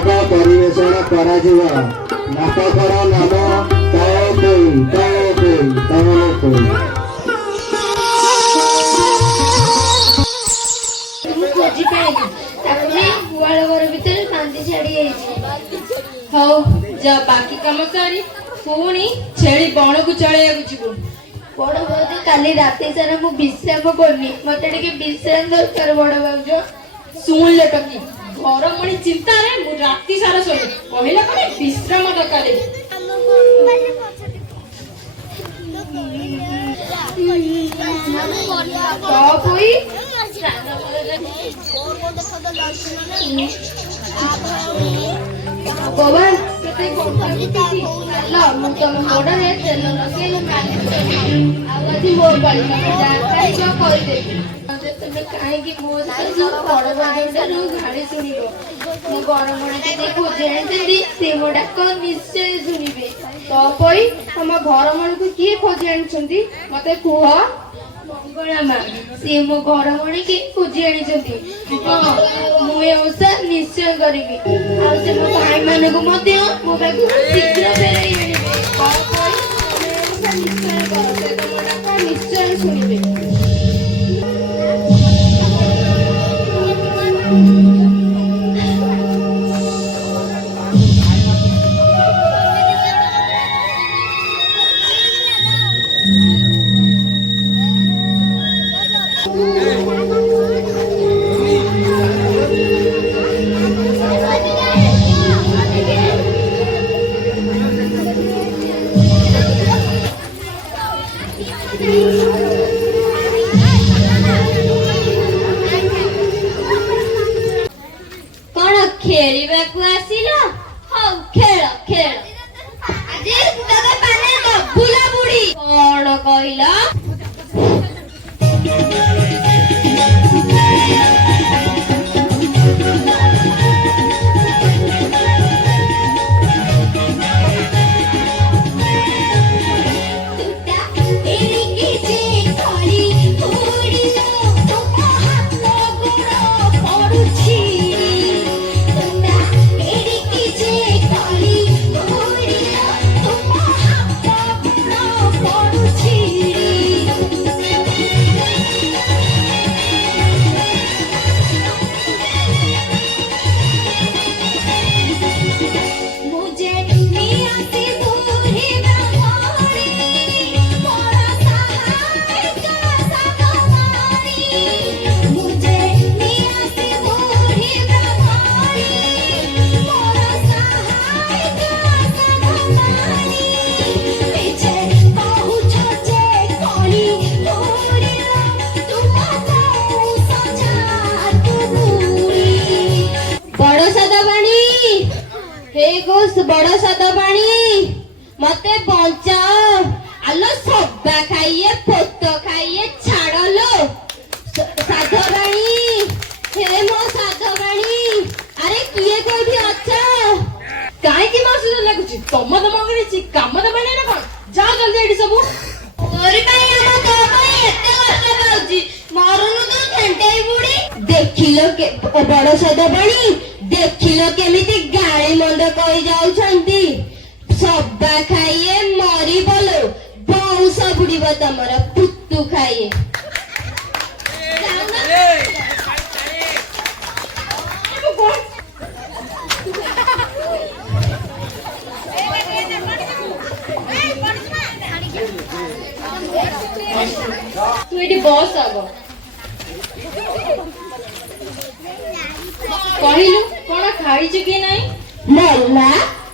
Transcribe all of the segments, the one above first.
ନାଟକ ପରିବେଷଣ କରାଯିବ। ନାଟକର ନାମ ତଳ କୋଇ ତମଲ କୋଇ। ଖୋଜି ପାଇଲି, ତାକୁ ନେଇ ଗୁହାଳ ଘର ଭିତରେ ବାନ୍ଧି ଛାଡି ଯାଇଛି। ହଉ ଯା, ବାକି କାମ ସାରି ପୁଣି ଛେଳି ବଣକୁ ଚଳେଇବାକୁ ଯିବୁ। ବଡ ଭାଉଜ, କାଲି ରାତି ସାରା ମୁଁ ବିଶ୍ରାମ କରିନି, ମତେ ଟିକେ ବିଶ୍ରାମ ଦରକାର ବଡ ଭାଉଜ। ଶୁଣିଲେ ଟକି, ଘରମଣି ଚିନ୍ତାରେ ମୁଁ ରାତି ସାରା ଶୋଇ କହିଲା ପରେ ବିଶ୍ରାମ ଦରକାର। ଭଗବାନ, କେତେ ଘଣ୍ଟା ବିତିଛି। ଚାଲ, ମୁଁ ତମ ଗୋଡରେ ତେଲ ଲଗେଇ ମାଲିସ କରିବି। ଆଉ ଆଜି ମୋ ପାଳି, ତମେ ଯାହା ଖାଇଛ କରିଦେବି। ତମେ କାହିଁକି ମୋ ସହିତ ବଡ ଭାଉଜଠାରୁ ଗାଳି ଶୁଣିବ? ମୁଁ ଘରମଣିକି ଦେଇ ଖୋଜି ଆଣିଛନ୍ତି, ସେ ମୋ ଡାକ ନିଶ୍ଚୟ ଶୁଣିବେ। ତପୋଇ, ତମ ଘରମଣିକୁ କିଏ ଖୋଜି ଆଣିଛନ୍ତି ମତେ କୁହ? ମଙ୍ଗଳା ମା, ସିଏ ମୋ ଘରମଣିକି ଖୋଜି ଆଣିଛନ୍ତି। ହଁ, ମୁଁ ଏ ଓଷା ନିଶ୍ଚୟ କରିବି। ଆଉ ସେ ମୋ ଭାଇମାନଙ୍କୁ ମଧ୍ୟ ମୋ ପାଖକୁ ଶୀଘ୍ର ଫେରାଇ ଆଣିବେ। ତପୋଇ, ତମେ ଏ ଓଷା ନିଶ୍ଚୟ କର, ସେ ତମ ଡାକ ନିଶ୍ଚୟ ଶୁଣିବେ। କଣ ଖେଳିବାକୁ ଆସିଲ? ହଉ, ଖେଳ ଖେଳ। ଆଜି ତୋତେ ପାନେ ଦବୁଲା ବୁଢୀ। କଣ କହିଲ? ବଡ ସଦବାଣୀ, ମତେ ବଞ୍ଚାଅ। ଆଲୋ ସବା ଖାଇଏ, ପୋତ ଖାଇଏ, ଛାଡଲୋ ସାଧବାଣୀ। ହେ ମୋ ସାଧବାଣୀ, ଆରେ କିଏ କୋଉଠି ଅଛ? କାହିଁକି ମୋ ସହିତ ଲାଗୁଛି? ତମ ମିଳିଛି, କାମ ଦବାନି ନା କଣ? ଯାଅ ଜଲ୍ଦି ଏଠି ସବୁ। ମୋରି ପାଇଁ ଆମ ତୋ ପାଇଁ ଏତେ କଷ୍ଟ ପାଉଛି, ମରୁନୁ ତୁ ଘେଣ୍ଟେଇ ବୁଢୀ। ଦେଖିଲ ବଡ ସଦବାଣୀ, ଦେଖିଲ କେମିତି ଗାଳି ମନ୍ଦ କହି ଯାଉଛନ୍ତି। ସବା ଖାଇଏ ମରିବଲୋ, ବଉଁଶ ବୁଡିବ ତମର ପୁତୁ ଖାଇଏ। ତୁ ଏଠି ବସ ଆଗ। କହିଲୁ କଣ ଖାଇଛୁ କି ନାଇଁ? ମଲା,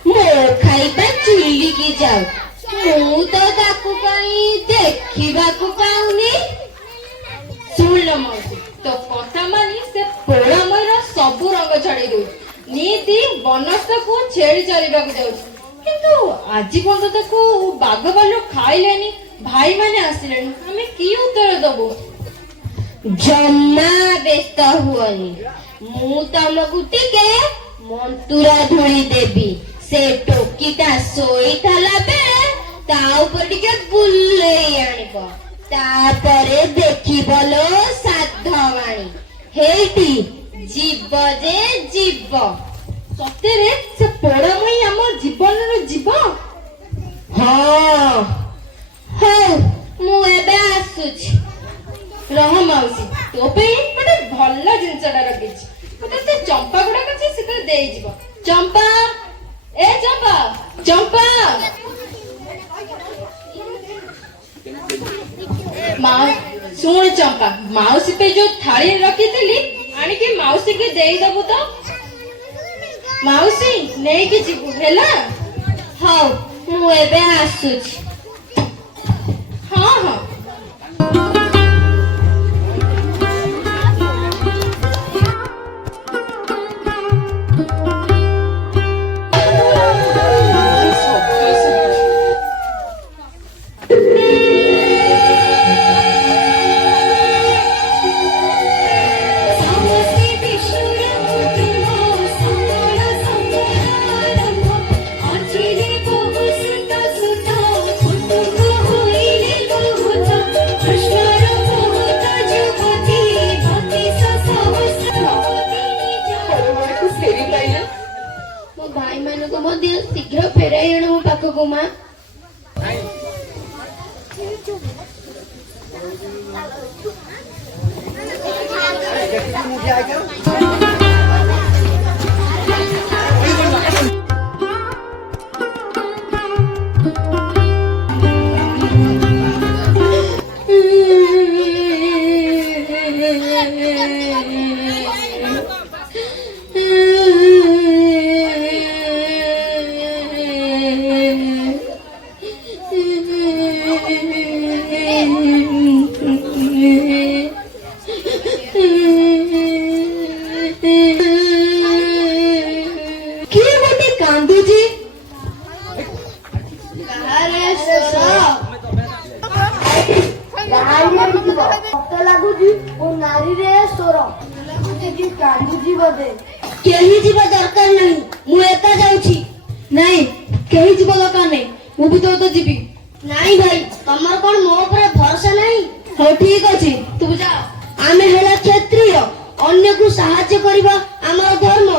ମୋ ଖାଇବା ଚୁଲିକି ଯାଉ। ମୁଁ ତ ତାକୁ କାହିଁ ଦେଖିବାକୁ ପାଉନି। ଶୁଣିଲ ମାଉସୀ, ତୋ କଥା ମାନି ସେ ପୋଳାମୟର ସବୁ ରଙ୍ଗ ଛାଡି ଦଉଛି। ନିତି ବନସ୍ତକୁ ଛେଳି ଚରିବାକୁ ଯାଉଛି, କିନ୍ତୁ ଆଜି ପର୍ଯ୍ୟନ୍ତ ତାକୁ ବାଘ ଭାଲୁ ଖାଇଲେନି। ଭାଇମାନେ ଆସିଲେଣି, ଆମେ କି ଉତ୍ତର ଦବୁ? ଜମା ବ୍ୟସ୍ତ ହୁଅନି, ମୁଁ ତମକୁ ଟିକେ ମନ୍ତୁରା ଧୂଳି ଦେବି। ସେ ଟୋକିଟା ଶୋଇଥିଲା ବେଳେ ତା ଉପରେ ଟିକେ ବୁଲେଇ ଆଣିବ, ତାପରେ ଦେଖିବ ଲୋ ସାଧବାଣୀ, ହେଇଟି ଯିବ ଯେ ଯିବ। ସତରେ ସେ ପୋଡ଼ାମୟୀ ଆମ ଜୀବନର ଜୀବ? ହଁ। ହଉ ମୁଁ ଏବେ ଆସୁଛି। ରହ ମାଉସୀ, ତୋ ପାଇଁ ଗୋଟେ ଭଲ ଜିନିଷଟା ରଖିଛି। ମତେ ସେ ଚମ୍ପା ଗୁଡାକ ଅଛି ସେଥିରେ ଦେଇଯିବ। ଚମ୍ପା, ଏ ଚମ୍ପା, ଚମ୍ପା। ଶୁଣ ଚମ୍ପା, ମାଉସୀ ପାଇଁ ଯୋଉ ଥାଳି ରଖିଥିଲି ଆଣିକି ମାଉସୀ କି ଦେଇଦବୁ ତ। ମାଉସୀ ନେଇକି ଯିବୁ ହେଲା। ହଉ ମୁଁ ଏବେ ଆସୁଛି। ହଁ ହଁ। ମୋ ଭାଇମାନଙ୍କୁ ମଧ୍ୟ ଶୀଘ୍ର ଫେରାଇ ଆଣ ମୋ ପାଖକୁ ମା। ମତେ ଲାଗୁଛି ମୋ ନାରୀରେ ସ୍ୱର ଲାଗୁଛି କି କାନ୍ଦୁଛି ବୋଧେ। କେହି ଯିବା ଦରକାର ନାହିଁ, ମୁଁ ଏକା ଯାଉଛି। ନାଇଁ, କେହି ଯିବା ଦରକାର ନାହିଁ, ମୁଁ ବି ତ ଯିବି। ନାଇଁ ଭାଇ, ତମର କଣ ମୋ ଉପରେ ଭରସା ନାହିଁ? ହଉ ଠିକ ଅଛି, ତୁ ଯା। ଆମେ ହେଲା କ୍ଷତ୍ରିୟ, ଅନ୍ୟକୁ ସାହାଯ୍ୟ କରିବା ଆମର ଧର୍ମ।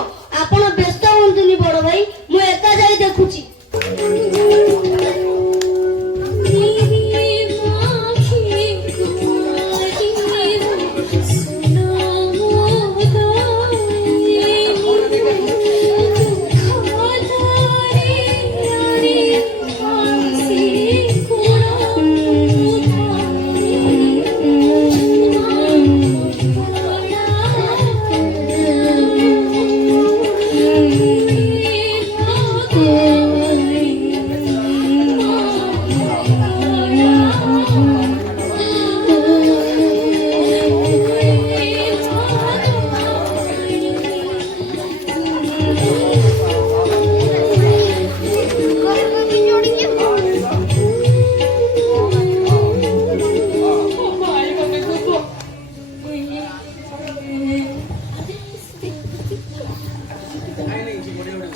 ଆପଣ ବ୍ୟସ୍ତ ହୁଅନ୍ତୁନି ବଡ ଭାଇ, ମୁଁ ଏକା ଯାଇ ଦେଖୁଛି।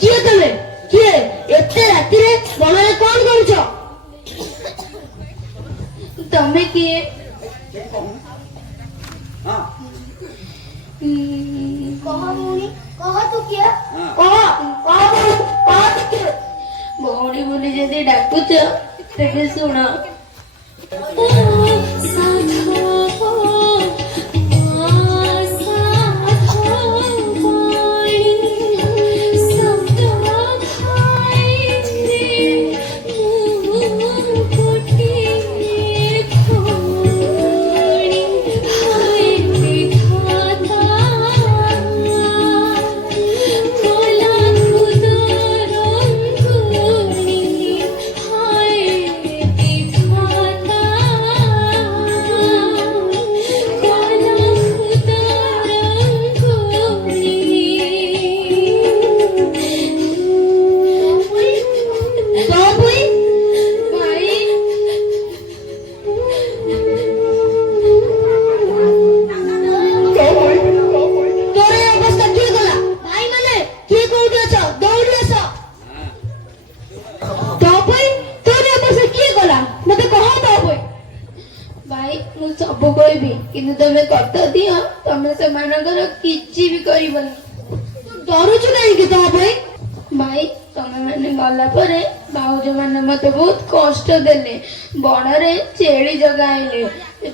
କିଏ ତମେ? କିଏ ଏତେ ରାତିରେ ବନରେ କଣ କରୁଛ? ତମେ କିଏ? କହ ଭଉଣୀ, କହ ତୁ କିଏ? ଭଉଣୀ ବୋଲି ଯଦି ଡାକୁଛ ତେବେ ଶୁଣ। ସବୁ କହିବି, କିନ୍ତୁ ତମେ କଥା ଦିଅ ତମେ ସେମାନଙ୍କର କିଛି ବି କରିବନି। ଡରୁଛୁ କାହିଁକି ତୋ ପାଇଁ? ଭାଇ ତମେ ମାନେ ଗଲା ପରେ ଭାଉଜ ମାନେ ମତେ ବହୁତ କଷ୍ଟ ଦେଲେ। ବଣରେ ଛେଳି ଜଗାଇଲେ।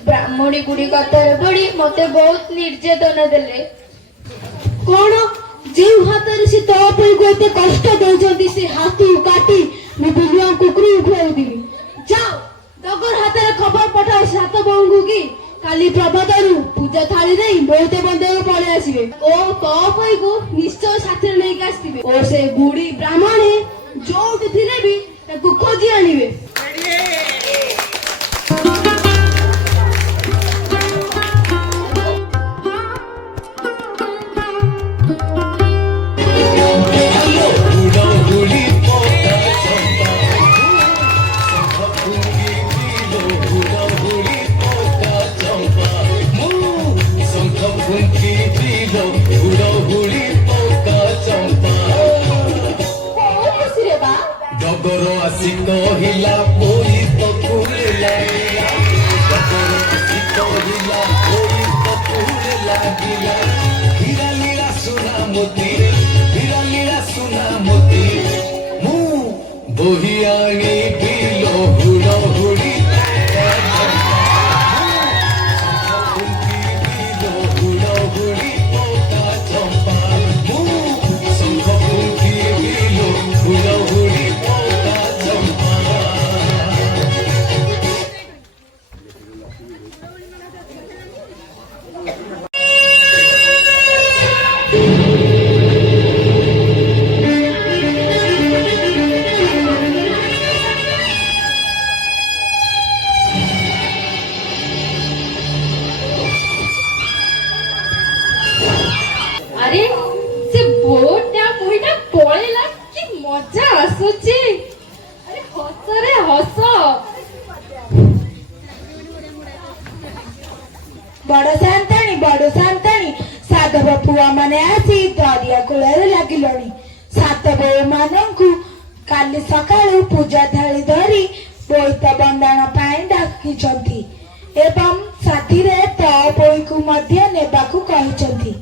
ବ୍ରାହ୍ମଣୀ ବୁଢୀ କଥାରେ ପଡି ମତେ ବହୁତ ନିର୍ଯାତନା ଦେଲେ। କଣ? ଯେଉଁ ହାତରେ ସେ ତୋ ପାଇଁ ଏତେ କଷ୍ଟ ଦେଉଛନ୍ତି ସେ ହାତକୁ କାଟି ମୁଁ ବିଲୁଆ କୁକୁରକୁ ଖୁଆଇଦେବି। ଯାଅ ଡଗର ହାତରେ ଖବର ପଠାଅ ସାତ ବୋଉଙ୍କୁ କି କାଲି ପ୍ରଭାତରୁ ପୂଜା ଥାଳି ନେଇ ବହୁତ ବନ୍ଧକୁ ପଳେଇ ଆସିବେ ଓ ତୋ ପାଇକୁ ନିଶ୍ଚୟ ସାଥିରେ ନେଇକି ଆସିଥିବେ ଓ ସେ ବୁଢୀ ବ୍ରାହ୍ମଣୀ ଯୋଉଠି ଥିଲେ ବି ତାକୁ ଖୋଜି ଆଣିବେ। डगर आसी कहला पोई तो फूल लागिला डगर आसी कहला पोई तो फूल लागिला हीरा लीला सुना मोती मु बोहियानी बिलो हुड़ा हुड़ी ଆରେ ସେ ବୋଟା ମୁହିଟା ପଳେଇଲା କି ମଜା ଆସୁଛି। ଆରେ ହସରେ ହସ। ବଡ ସାନ୍ତାଣୀ ସାଧବ ପୁଅ ମାନେ ଆସି ଦରିଆ କୂଳରେ ଲାଗିଲେଣି। ସାତ ବୋଉ ମାନଙ୍କୁ କାଲି ସକାଳୁ ପୂଜା ଥାଳି ଧରି ବୋଇତ ବନ୍ଦାଣ ପାଇଁ ଡାକିଛନ୍ତି ଏବଂ ସାଥିରେ ତୋ ବୋଇକୁ ମଧ୍ୟ ନେବାକୁ କହିଛନ୍ତି।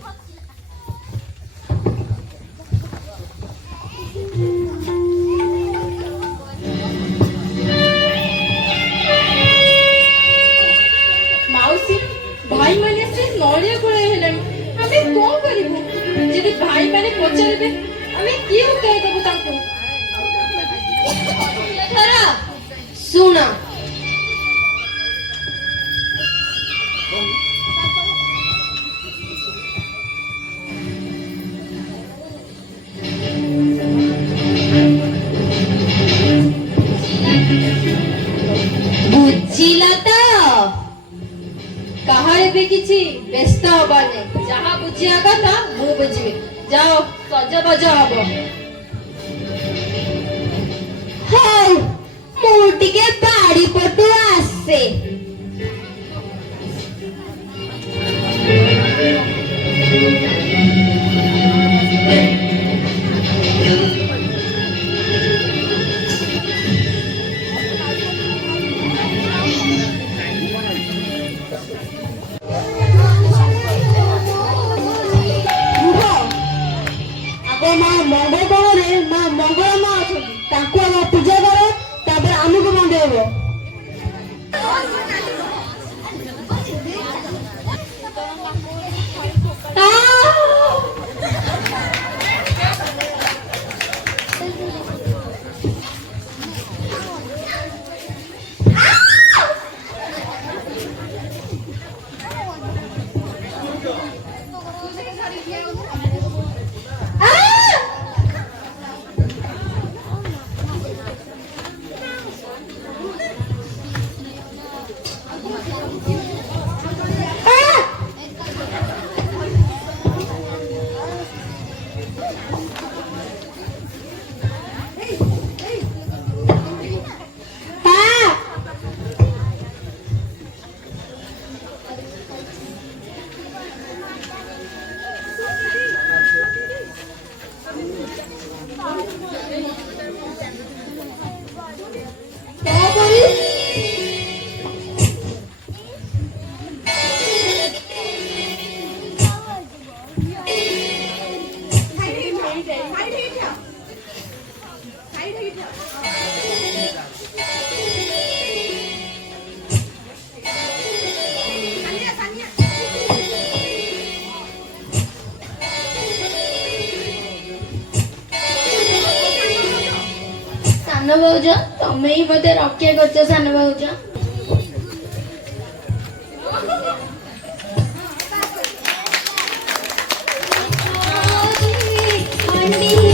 ମାଉସୀ ଭାଇ ମାନେ ସେ ନଡ଼ିଆ ଗୋଳାଇ ହେଲାଣି। ଆମେ କଣ କରିବୁ? ଯଦି ଭାଇ ମାନେ ପଚାରିବେ ଆମେ କି ଉତ୍ତର ଦେବୁ ତାଙ୍କୁ? ଶୁଣ ବୁଝିଲ ତ? କାହାର ବି କିଛି ବ୍ୟସ୍ତ ହବାନି। ଯାହା ବୁଝିବା କଥା ମୁଁ ବୁଝିବି। ଯାଅ ସଜବାଜ ହବ। ହଉ ମୁଁ ଟିକେ ବାଡି ପଟୁ ଆସେ। ମା ମଙ୍ଗଳରେ ମା ମଙ୍ଗଳ ମା ଅଛନ୍ତି ତାଙ୍କୁ ଆମେ ପୂଜା କର ତାପରେ ଆମକୁ ବନ୍ଦେଇବ। ସାନ ଭାଉଜ ତମେ ହିଁ ମତେ ରକ୍ଷା କରୁଛ ସାନ ଭାଉଜ। ଖଣ୍ଡି